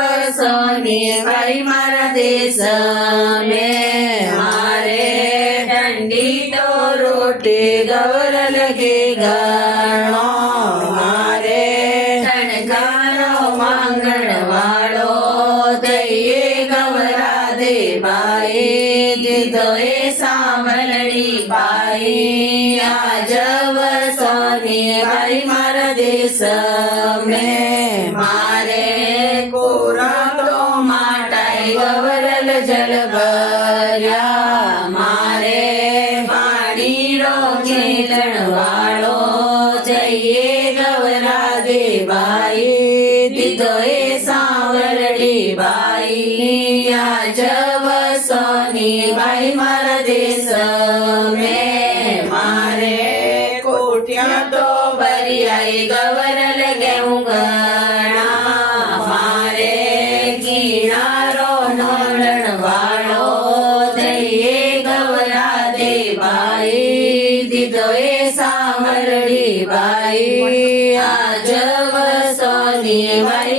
सोनी भाई मारा देश में मारे ठंडी तो रोटी गवर लगे गणो मारे ठणकारो मांगण वालो दये गवरा दे बाई दीदो ए सांवलड़ी बाई आज सोनी भाई मारा देश में मारे गवरल जल भर्या मारे पाणी रो खेलण वाळो जइए गवरा दे बाई दीदो ए सांवरडी बाई आज सोनी बाई मारा देश में मारे कोठिया तो भरी आई गवरल गेहूं गणा मारे किनारो नोलण वाळो दइए गवरा दे बाई दीदो ए सांवरडी बाई आज सोनी बाई